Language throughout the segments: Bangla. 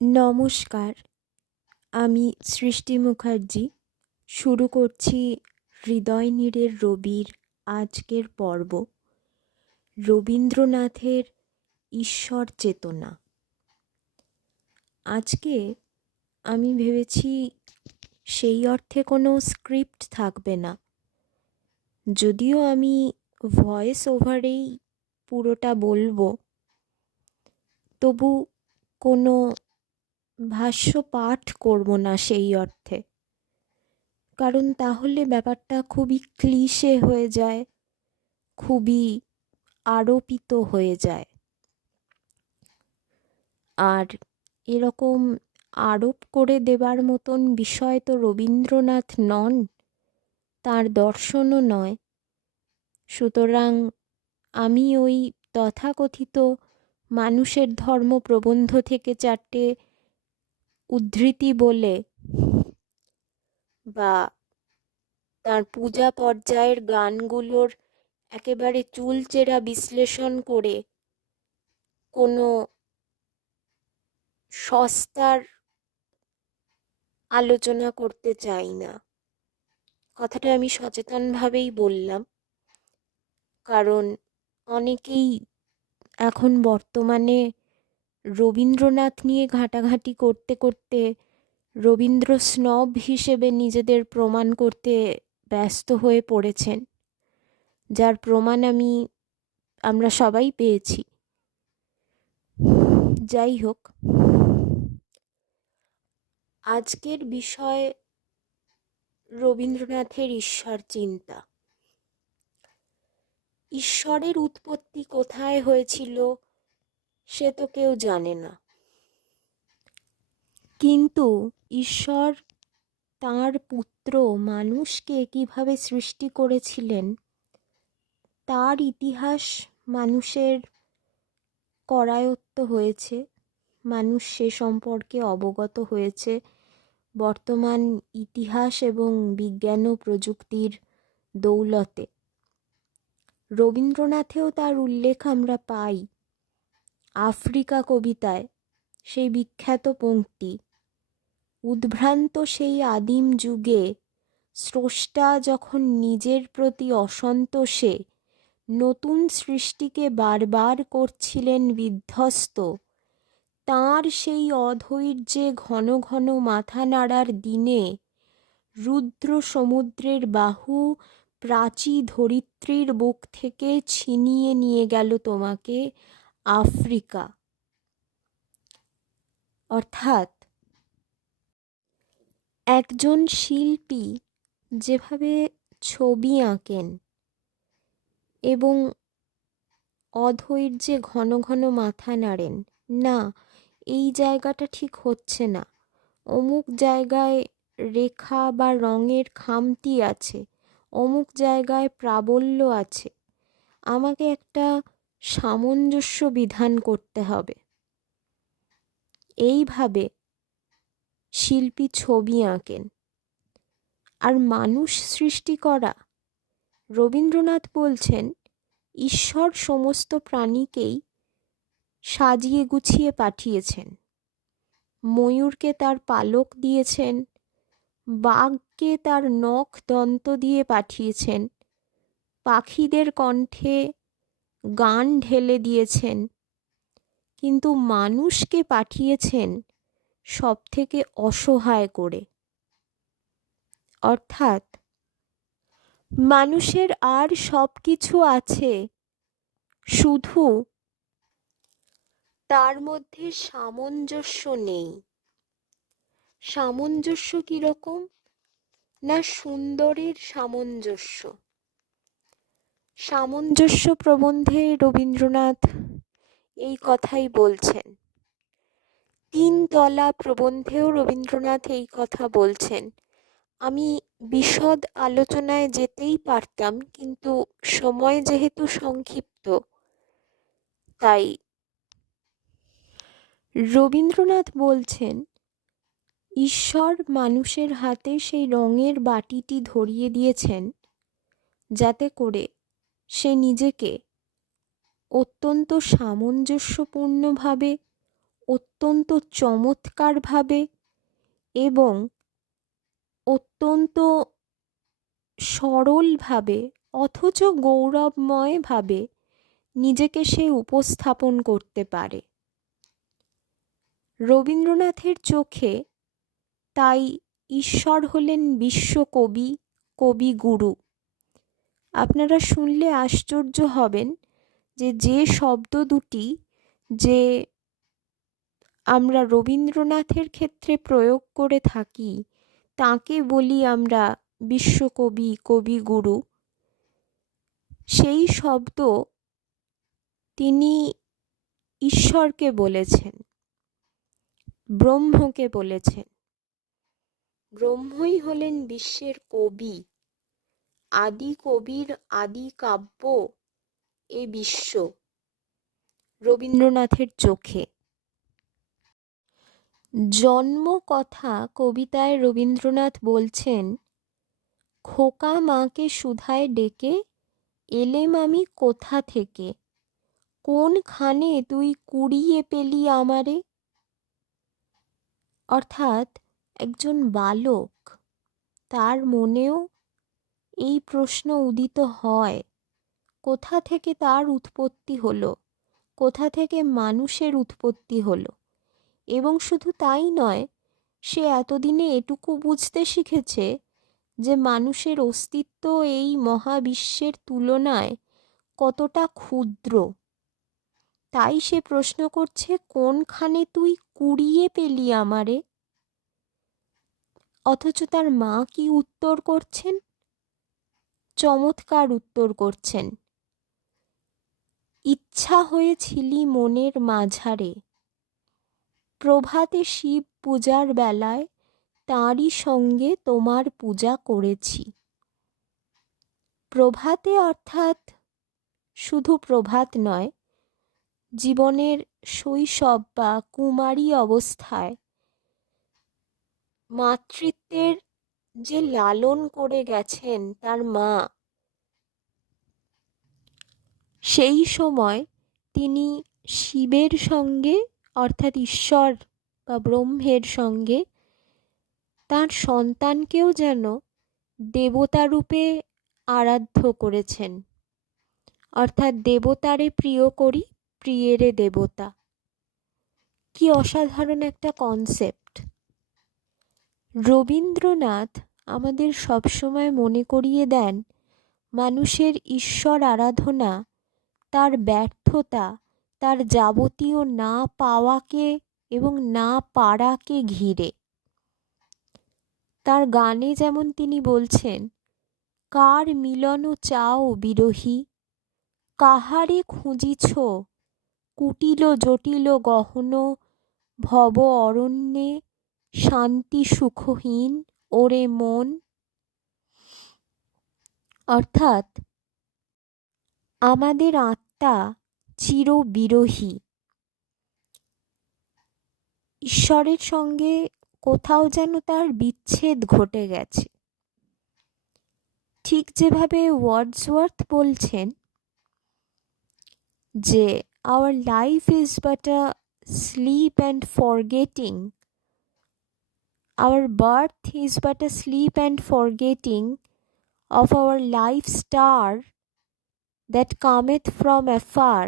নমস্কার, আমি সৃষ্টি মুখার্জি। শুরু করছি হৃদয় নীড়ের রবির আজকের পর্ব, রবীন্দ্রনাথের ঈশ্বর চেতনা। আজকে আমি ভেবেছি সেই অর্থে কোনো স্ক্রিপ্ট থাকবে না, যদিও আমি ভয়েস ওভারেই পুরোটা বলবো, তবু কোনো ভাষ্য পাঠ করব না সেই অর্থে, কারণ তাহলে ব্যাপারটা খুবই ক্লিশে হয়ে যায়, খুবই আরোপিত হয়ে যায়। আর এরকম আরোপ করে দেবার মতন বিষয় তো রবীন্দ্রনাথ নন, তার দর্শনও নয়। সুতরাং আমি ওই তথাকথিত মানুষের ধর্ম প্রবন্ধ থেকে চারটে উদ্ধৃতি বলে বা তার পূজা পর্যায়ের গানগুলোর একেবারে চুলচেরা বিশ্লেষণ করে কোনো সস্তার আলোচনা করতে চাই না। কথাটা আমি সচেতনভাবেই বললাম, কারণ অনেকেই এখন বর্তমানে রবীন্দ্রনাথ নিয়ে ঘাঁটাঘাঁটি করতে করতে রবীন্দ্র স্নব হিসেবে নিজেদের প্রমাণ করতে ব্যস্ত হয়ে পড়েছেন, যার প্রমাণ আমরা সবাই পেয়েছি। যাই হোক, আজকের বিষয় রবীন্দ্রনাথের ঈশ্বর চিন্তা। ঈশ্বরের উৎপত্তি কোথায় হয়েছিল সে তো কেউ জানে না, কিন্তু ঈশ্বর তাঁর পুত্র মানুষকে কিভাবে সৃষ্টি করেছিলেন তার ইতিহাস মানুষের করায়ত্ত হয়েছে, মানুষ সে সম্পর্কে অবগত হয়েছে বর্তমান ইতিহাস এবং বিজ্ঞান ও প্রযুক্তির দৌলতে। রবীন্দ্রনাথেও তার উল্লেখ আমরা পাই আফ্রিকা কবিতায়, সেই বিখ্যাত পংক্তি, উদ্ভ্রান্ত সেই আদিম যুগে স্রষ্টা যখন নিজের প্রতি অসন্তোষে নতুন সৃষ্টিকে বারবার করছিলেন বিধ্বস্ত, তাঁর সেই অধৈর্যে ঘন ঘন মাথা নাড়ার দিনে রুদ্র সমুদ্রের বাহু প্রাচী ধরিত্রীর বুক থেকে ছিনিয়ে নিয়ে গেল তোমাকে আফ্রিকা। অর্থাৎ একজন শিল্পী যেভাবে ছবি আঁকেন এবং অধৈর্যে ঘন ঘন মাথা নাড়েন, না এই জায়গাটা ঠিক হচ্ছে না, অমুক জায়গায় রেখা বা রঙের খামতি আছে, অমুক জায়গায় প্রাবল্য আছে, আমাকে একটা সামঞ্জস্য বিধান করতে হবে, এইভাবে শিল্পী ছবি আঁকেন। আর মানুষ সৃষ্টি করা, রবীন্দ্রনাথ বলছেন ঈশ্বর সমস্ত প্রাণীকেই সাজিয়ে গুছিয়ে পাঠিয়েছেন। ময়ূরকে তার পালক দিয়েছেন, বাঘকে তার নখ দন্ত দিয়ে পাঠিয়েছেন, পাখিদের কণ্ঠে গান ঢেলে দিয়েছেন, কিন্তু মানুষকে পাঠিয়েছেন সব থেকে অসহায় করে। অর্থাৎ মানুষের আর সব কিছু আছে, শুধু তার মধ্যে সামঞ্জস্য নেই। সামঞ্জস্য কিরকম না, সুন্দরের সামঞ্জস্য। সামঞ্জস্য প্রবন্ধে রবীন্দ্রনাথ এই কথাই বলছেন, তিনতলা প্রবন্ধেও রবীন্দ্রনাথ এই কথা বলছেন। আমি বিশদ আলোচনায় যেতেই পারতাম, কিন্তু সময় যেহেতু সংক্ষিপ্ত, তাই রবীন্দ্রনাথ বলছেন ঈশ্বর মানুষের হাতে সেই রঙের বাটিটি ধরিয়ে দিয়েছেন যাতে করে সে নিজেকে অত্যন্ত সামঞ্জস্যপূর্ণভাবে অত্যন্ত চমৎকারভাবে এবং অত্যন্ত সরলভাবে অথচ গৌরবময়ভাবে নিজেকে সে উপস্থাপন করতে পারে। রবীন্দ্রনাথের চোখে তাই ঈশ্বর হলেন বিশ্বকবি, কবিগুরু। আপনারা শুনলে আশ্চর্য হবেন যে শব্দ দুটি যে আমরা রবীন্দ্রনাথের ক্ষেত্রে প্রয়োগ করে থাকি তাকে বলি আমরা বিশ্বকবি, কবিগুরু, সেই শব্দ তিনি ঈশ্বরকে বলেছেন, ব্রহ্মকে বলেছেন। ব্রহ্মই হলেন বিশ্বের কবি, আদি কবির আদি কাব্য এ বিশ্ব রবীন্দ্রনাথের চোখে। জন্ম কথা কবিতায় রবীন্দ্রনাথ বলছেন, খোকা মাকে সুধায় ডেকে এলেম আমি কোথা থেকে, কোনখানে তুই কুড়িয়ে পেলি আমারে। অর্থাৎ একজন বালক, তার মনেও এই প্রশ্ন উদিত হয়, কোথা থেকে তার উৎপত্তি হলো, কোথা থেকে মানুষের উৎপত্তি হলো। এবং শুধু তাই নয়, সে এতদিনে এটুকু বুঝতে শিখেছে যে মানুষের অস্তিত্ব এই মহাবিশ্বের তুলনায় কতটা ক্ষুদ্র। তাই সে প্রশ্ন করছে, কোনখানে তুই কুড়িয়ে পেলি আমারে। অথচ তার মা কি উত্তর করছেন? চমৎকার উত্তর করছেন, ইচ্ছা হয়েছিলি মনের মাঝারে, প্রভাতে শিব পূজার বেলায় তাঁরই সঙ্গে তোমার পূজা করেছি। প্রভাতে অর্থাৎ শুধু প্রভাত নয়, জীবনের শৈশব বা কুমারী অবস্থায় মাতৃত্বের যে লালন করে গেছেন তার মা, সেই সময় তিনি শিবের সঙ্গে অর্থাৎ ঈশ্বর বা ব্রহ্মের সঙ্গে তার সন্তানকেও যেন দেবতারূপে আরাধ্য করেছেন। অর্থাৎ দেবতারে প্রিয় করি, প্রিয়েরে দেবতা। কি অসাধারণ একটা কনসেপ্ট। রবীন্দ্রনাথ আমাদের সবসময় মনে করিয়ে দেন মানুষের ঈশ্বর আরাধনা তার ব্যর্থতা, তার যাবতীয় না পাওয়াকে এবং না পারাকে ঘিরে। তার গানে যেমন তিনি বলছেন, কার মিলন চাও বিরহী, কাহারে খুঁজিছ কুটিল জটিল গহন, ভব অরণ্যে শান্তি সুখহীন ওরে মন। অর্থাৎ আমাদের আত্মা চির বিরহী, ঈশ্বরের সঙ্গে কোথাও যেন তার বিচ্ছেদ ঘটে গেছে। ঠিক যেভাবে ওয়ার্ডসওয়ার্থ বলছেন যে our life is but a sleep and forgetting, our birth is but a sleep and forgetting of our life star that cometh from afar.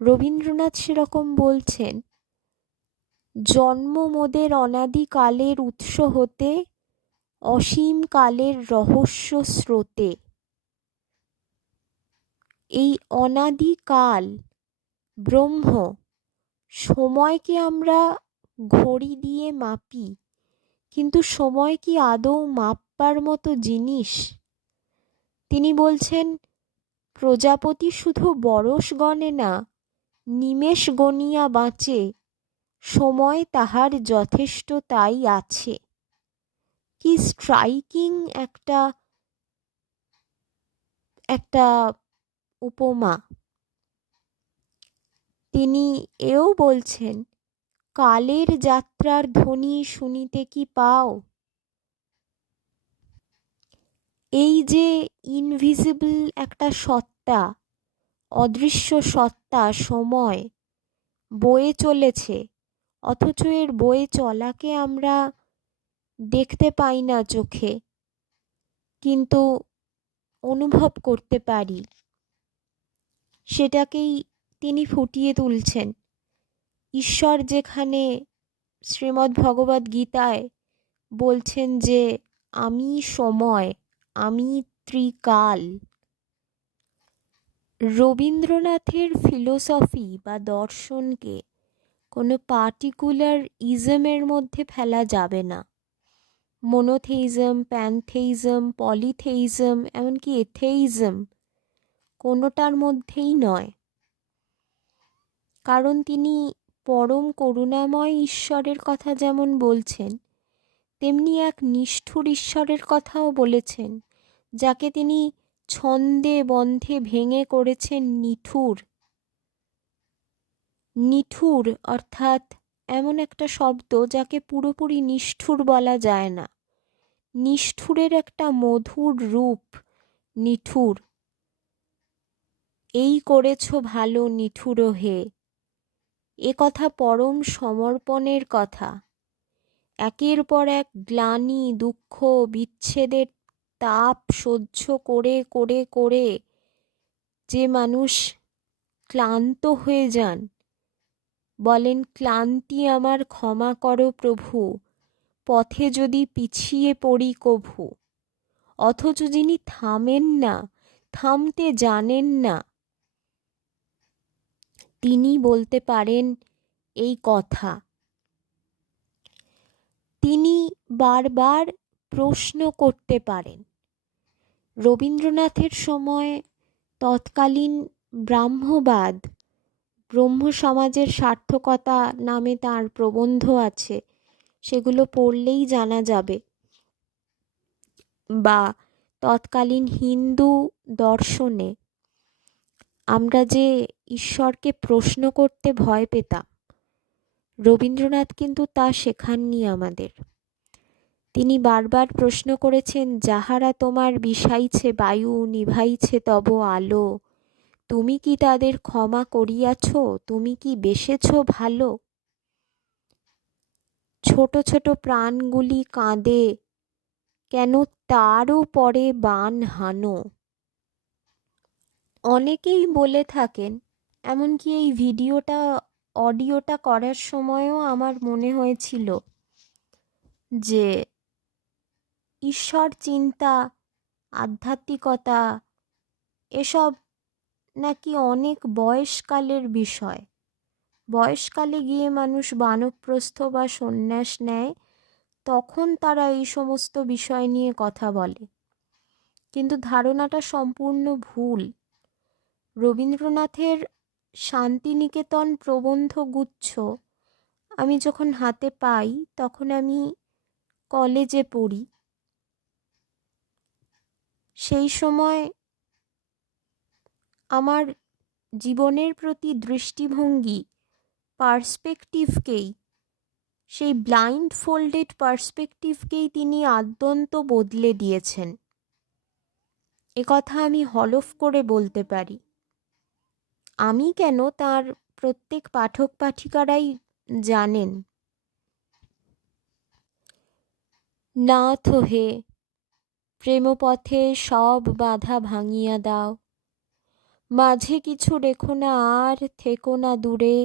Rabindranath সেরকম বলছেন, জন্ম মোদের অনাদিকালের উৎস হতে, অসীম কালের রহস্য স্রোতে। এই অনাদিকাল ব্রহ্ম, সময়কে আমরা ঘড়ি দিয়ে মাপি, কিন্তু সময় কি আদৌ মাপবার মতো জিনিস? তিনি বলছেন, প্রজাপতি শুধু বরষ গণে না, নিমেষ গণিয়া বাঁচে, সময় তাহার যথেষ্ট তাই আছে। কি স্ট্রাইকিং একটা একটা উপমা। তিনি এও বলছেন, কালের যাত্রার ধ্বনি শুনিতে কি পাও। এই যে ইনভিজিবল একটা সত্তা, অদৃশ্য সত্তা সময়, বয়ে চলেছে, অথচ এর বয়ে চলাকে আমরা দেখতে পাই না চোখে, কিন্তু অনুভব করতে পারি। সেটাকেই তিনি ফুটিয়ে তুলছেন। ঈশ্বর যেখানে শ্রীমদ্ ভগবদ্ গীতায় বলছেন যে আমি সময়, আমি ত্রিকাল। রবীন্দ্রনাথের ফিলোসফি বা দর্শনকে কোনো পার্টিকুলার ইজমের মধ্যে ফেলা যাবে না। মোনোথেইজম, প্যানথেইজম, পলিথেইজম, এমনকি এথেইজম কোনোটার মধ্যেই নয়। কারণ তিনি পরম করুণাময় ঈশ্বরের কথা যেমন বলছেন, তেমনি এক নিষ্ঠুর ঈশ্বরের কথাও বলেছেন, যাকে তিনি ছন্দে বন্ধে ভেঙে করেছেন নিঠুর। নিঠুর অর্থাৎ এমন একটা শব্দ যাকে পুরোপুরি নিষ্ঠুর বলা যায় না। নিষ্ঠুরের একটা মধুর রূপ নিঠুর। এই করেছ ভালো নিঠুর হে, এ কথা পরম সমর্পণের কথা। একের পর এক গ্লানি, দুঃখ, বিচ্ছেদের তাপ সহ্য করে করে করে যে মানুষ ক্লান্ত হয়ে যান, বলেন ক্লান্তি আমার ক্ষমা করো প্রভু, পথে যদি পিছিয়ে পড়ি কভু। অথচ যিনি থামেন না, থামতে জানেন না, তিনি বলতে পারেন এই কথা। তিনি বারবার প্রশ্ন করতে পারেন। রবীন্দ্রনাথের সময় তৎকালীন ব্রাহ্মবাদ, ব্রহ্ম সমাজের সার্থকতা নামে তার প্রবন্ধ আছে, সেগুলো পড়লেই জানা যাবে। বা তৎকালীন হিন্দু দর্শনে আমরা যে ঈশ্বরকে প্রশ্ন করতে ভয় পেতাম, রবীন্দ্রনাথ কিন্তু তা শেখাননি আমাদের। তিনি বারবার প্রশ্ন করেছেন, যাহারা তোমার বিষাইছে বায়ু, নিভাইছে তব আলো, তুমি কি তাদের ক্ষমা করিয়াছ, তুমি কি বেসেছ ভালো? ছোট ছোট প্রাণগুলি কাঁদে, কেন তারও পরে বান হানো। অনেকেই বলে থাকেন, এমনকি এই অডিওটা করার সময়ও আমার মনে হয়েছিল যে ঈশ্বর চিন্তা, আধ্যাত্মিকতা এসব নাকি অনেক বয়সকালের বিষয়। বয়সকালে গিয়ে মানুষ বানপ্রস্থ বা সন্ন্যাস নেয়, তখন তারা এই সমস্ত বিষয় নিয়ে কথা বলে। কিন্তু ধারণাটা সম্পূর্ণ ভুল। রবীন্দ্রনাথের শান্তিনিকেতন প্রবন্ধগুচ্ছ আমি যখন হাতে পাই, তখন আমি কলেজে পড়ি। সেই সময় আমার জীবনের প্রতি দৃষ্টিভঙ্গি, পার্সপেক্টিভকেই, সেই ব্লাইন্ড ফোল্ডেড পার্সপেক্টিভকেই তিনি আদ্যন্ত বদলে দিয়েছেন। একথা আমি হলফ করে বলতে পারি। আমি কেন, তার প্রত্যেক পাঠক পাঠিকারাই জানেন। নাথ হে, প্রেমপথে সব বাধা ভাঙিয়া দাও, মাঝে কিছু রেখো না আর, থেকো না দূরে,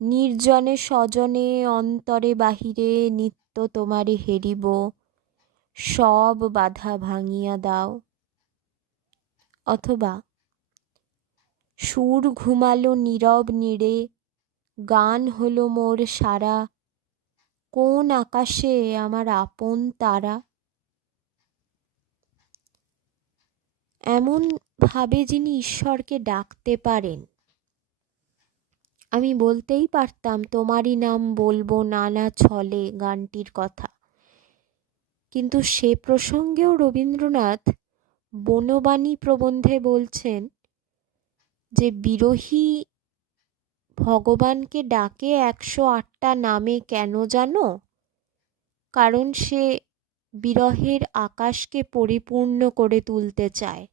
নির্জনে স্বজনে অন্তরে বাহিরে, নিত্য তোমারে হেরিব, সব বাধা ভাঙিয়া দাও। অথবা সুর ঘুমালো নীরব নীড়ে, গান হলো মোর সারা, কোন আকাশে আমার আপন তারা। এমন ভাবে যিনি ঈশ্বরকে ডাকতে পারেন, আমি বলতেই পারতাম তোমারই নাম বলবো নানা ছলে গানটির কথা, কিন্তু সে প্রসঙ্গেও রবীন্দ্রনাথ বনবাণী প্রবন্ধে বলছেন যে বিরহী ভগবানকে ডাকে 108টা নামে কেন জানো? কারণ সে বিরহের আকাশকে পরিপূর্ণ করে তুলতে চায়।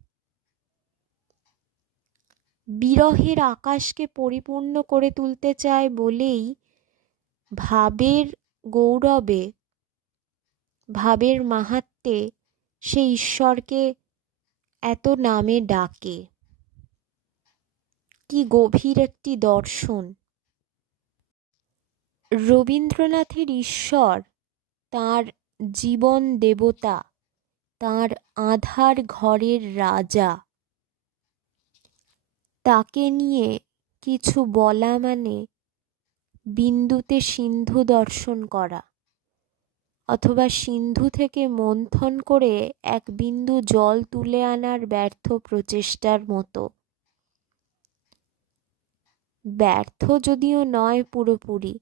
বিরহের আকাশকে পরিপূর্ণ করে তুলতে চায় বলেই ভাবের গৌরবে, ভাবের মাহাত্ম্যে সে ঈশ্বরকে এত নামে ডাকে। কি গভীর একটি দর্শন! রবীন্দ্রনাথের ঈশ্বর তাঁর জীবন দেবতা, তাঁর আঁধার ঘরের রাজা। তাকে নিয়ে কিছু বলা মানে বিন্দুতে সিন্ধু দর্শন করা, অথবা সিন্ধু থেকে মন্থন করে এক বিন্দু জল তুলে আনার ব্যর্থ প্রচেষ্টার মতো। ব্যর্থ যদিও নয় পুরোপুরি,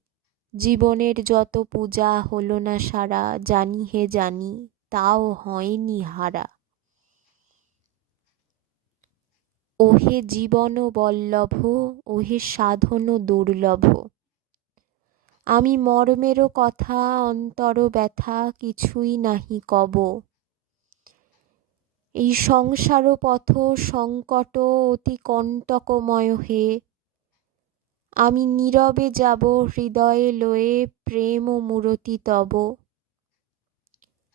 জীবনের যত পূজা হলো না সারা, জানি হে জানি তাও হয়নি হারা। ওহে জীবন বল্লভ, ওহে সাধন দুর্লভ, আমি মর্মেরও কথা অন্তর ব্যথা কিছুই নাহি কব। এই সংসার পথ সংকট অতি কণ্টকময় হে, আমি নীরবে যাব হৃদয়ে লয়ে প্রেম মূরতি তব।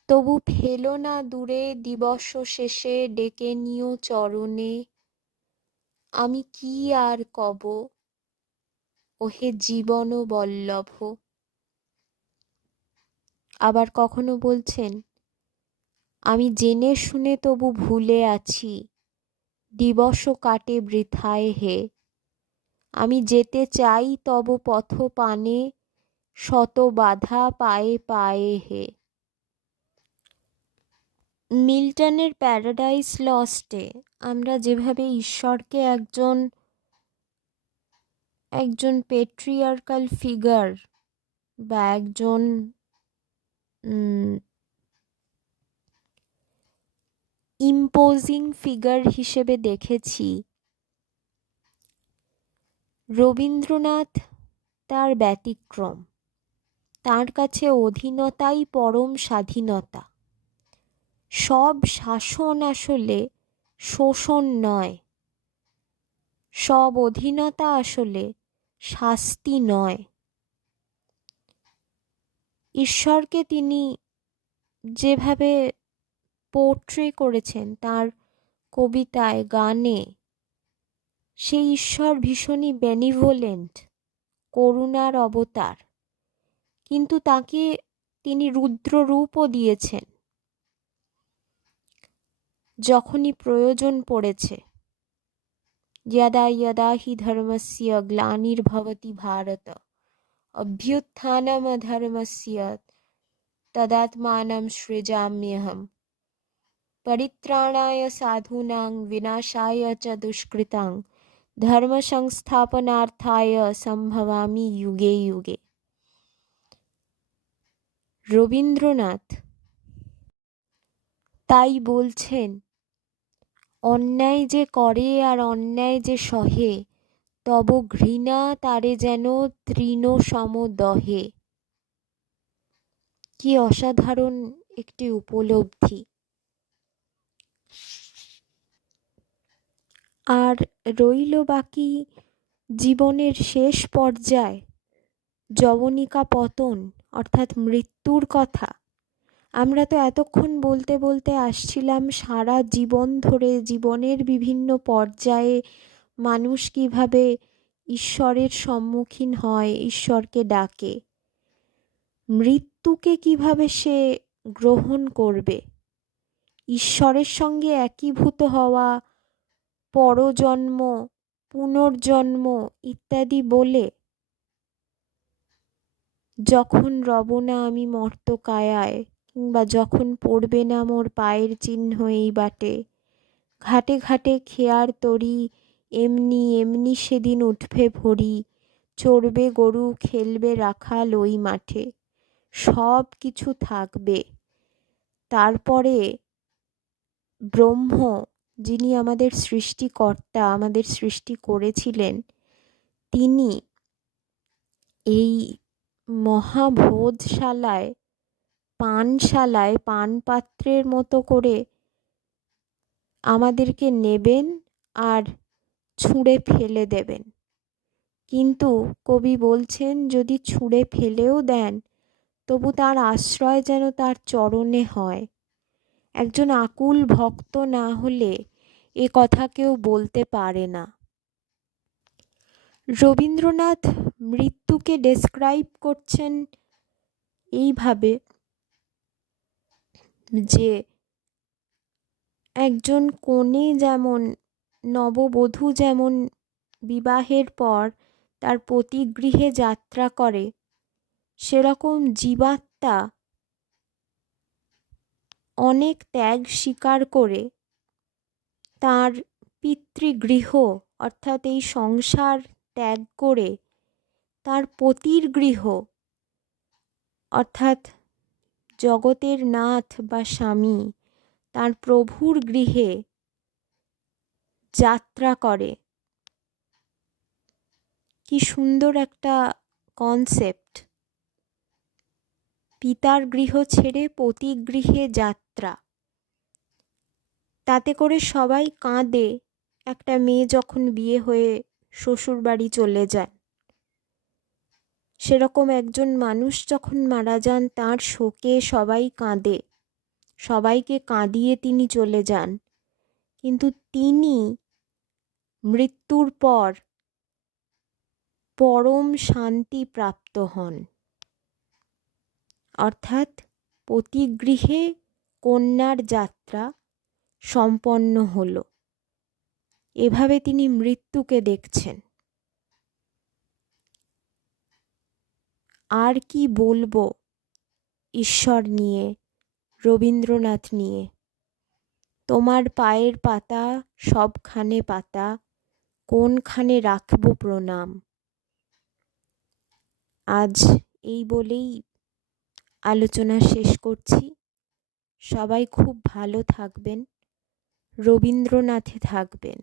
তবু ফেলো না দূরে দিবস শেষে ডেকে নিও চরণে, আমি কি আর কব ওহে জীবন বল্লভ। আবার কখনো বলছেন, আমি জেনে শুনে তবু ভুলে আছি, দিবস কাটে বৃথায় হে, আমি যেতে চাই তব পথ পানে, শত বাধা পায়ে পায়ে হে। মিল্টনের প্যারাডাইস লস্টে আমরা যেভাবে ঈশ্বরকে একজন পেট্রিয়ার্কাল ফিগার বা একজন ইম্পোজিং ফিগার হিসেবে দেখেছি, রবীন্দ্রনাথ তার ব্যতিক্রম। তার কাছে অধীনতাই পরম স্বাধীনতা। সব শাসন আসলে শোষণ নয়, সব অধীনতা আসলে শাস্তি নয়। ঈশ্বরকে তিনি যেভাবে পোর্ট্রে করেছেন তার কবিতায়, গানে, সেই ঈশ্বর ভীষণই বেনিভোলেন্ট, করুণার অবতার। কিন্তু তাকে তিনি রুদ্ররূপও দিয়েছেন যখনই প্রয়োজন পড়েছে। यदा यदा हि धर्मस्य ग्लानिर्भवति भारत अभ्युत्थानमधर्मस्य तदात्मानं सृजाम्यहम् परित्राणाय साधूनां विनाशाय च दुष्कृतां धर्म संस्थापनार्थाय सम्भवामि युगे युगे। রবীন্দ্রনাথ তাই বলছেন, অন্যায় যে করে আর অন্যায় যে সহে, তব ঘৃণা তারে যেন তৃণ সম দহে। কি অসাধারণ একটি উপলব্ধি! আর রইল বাকি জীবনের শেষ পর্যায়, যবনিকা পতন অর্থাৎ মৃত্যুর কথা। আমরা তো এতক্ষণ বলতে বলতে আসছিলাম সারা জীবন ধরে জীবনের বিভিন্ন পর্যায়ে মানুষ কিভাবে ঈশ্বরের সম্মুখীন হয়, ঈশ্বরকে ডাকে, মৃত্যুকে কিভাবে সে গ্রহণ করবে, ঈশ্বরের সঙ্গে একীভূত হওয়া, পরজন্ম, পুনর্জন্ম ইত্যাদি বলে। যখন রব না আমি মর্তকায়ায়, কিংবা যখন পড়বে না মোর পায়ের চিহ্ন এই বাটে, ঘাটে ঘাটে খেয়ার তরি এমনি এমনি সেদিন উঠবে ভরি, চড়বে গরু খেলবে রাখাল ওই মাঠে, সব কিছু থাকবে। তারপরে ব্রহ্ম, যিনি আমাদের সৃষ্টিকর্তা, আমাদের সৃষ্টি করেছিলেন, তিনি এই মহাভোজশালায়, পানশালায়, পানপাত্রের মতো করে আমাদেরকে নেবেন আর ছুঁড়ে ফেলে দেবেন। কিন্তু কবি বলছেন যদি ছুঁড়ে ফেলেও দেন তবু তার আশ্রয় যেন তার চরণে হয়। একজন আকুল ভক্ত না হলে এ কথা কেউ বলতে পারে না। রবীন্দ্রনাথ মৃত্যুকে ডেসক্রাইব করছেন এইভাবে যে একজন কনে যেমন, নববধূ যেমন বিবাহের পর তার পতিগৃহে যাত্রা করে, সেরকম জীবাত্মা অনেক ত্যাগ স্বীকার করে তার পিতৃগৃহ অর্থাৎ এই সংসার ত্যাগ করে তার পতির গৃহ অর্থাৎ জগতের নাথ বা স্বামী, তার প্রভুর গৃহে যাত্রা করে। কি সুন্দর একটা কনসেপ্ট! পিতার গৃহ ছেড়ে পতিগৃহে যাত্রা। তাতে করে সবাই কাঁদে একটা মেয়ে যখন বিয়ে হয়ে শ্বশুর বাড়ি চলে যায়। সেরকম একজন মানুষ যখন মারা যান তার শোকে সবাই কাঁদে, সবাইকে কাঁদিয়ে তিনি চলে যান। কিন্তু তিনি মৃত্যুর পর পরম শান্তি প্রাপ্ত হন, অর্থাৎ পতিগৃহে কন্যার যাত্রা সম্পন্ন হল। এভাবে তিনি মৃত্যুকে দেখছেন। আর কি বলবো ঈশ্বর নিয়ে, রবীন্দ্রনাথ নিয়ে? তোমার পায়ের পাতা সবখানে পাতা, কোনখানে রাখবো প্রণাম। আজ এই বলেই আলোচনা শেষ করছি। সবাই খুব ভালো থাকবেন, রবীন্দ্রনাথে থাকবেন।